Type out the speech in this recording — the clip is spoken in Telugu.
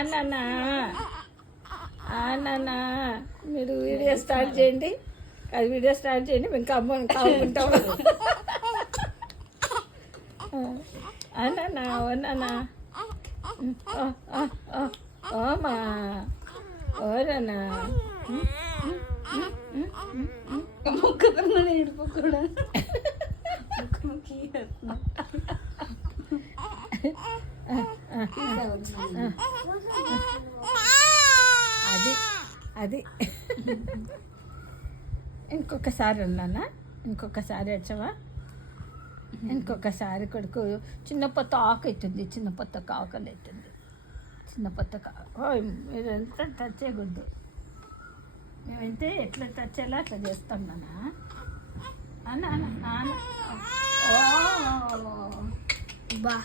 నాన్న నాన్న మీరు వీడియో స్టార్ట్ చేయండి, అది వీడియో స్టార్ట్ చేయండి, మేము కాముకుంటాం. నాన్న ఓ నాన్న ఓమా ఓ నాన్న మొక్కతోనే ఇడిపోకూడా అది అది ఇంకొకసారి అన్నానా, ఇంకొకసారి వచ్చావా, ఇంకొకసారి కొడుకు చిన్న పొత్త ఆకు అవుతుంది, చిన్న పొత్త ఆకలి అవుతుంది, చిన్న పొత్త మీరు ఎంత టచ్ చేయకూడదు, మేమైతే ఎట్లా టచ్ చేయాలో అట్లా చేస్తాం నాన్న. ఓ బా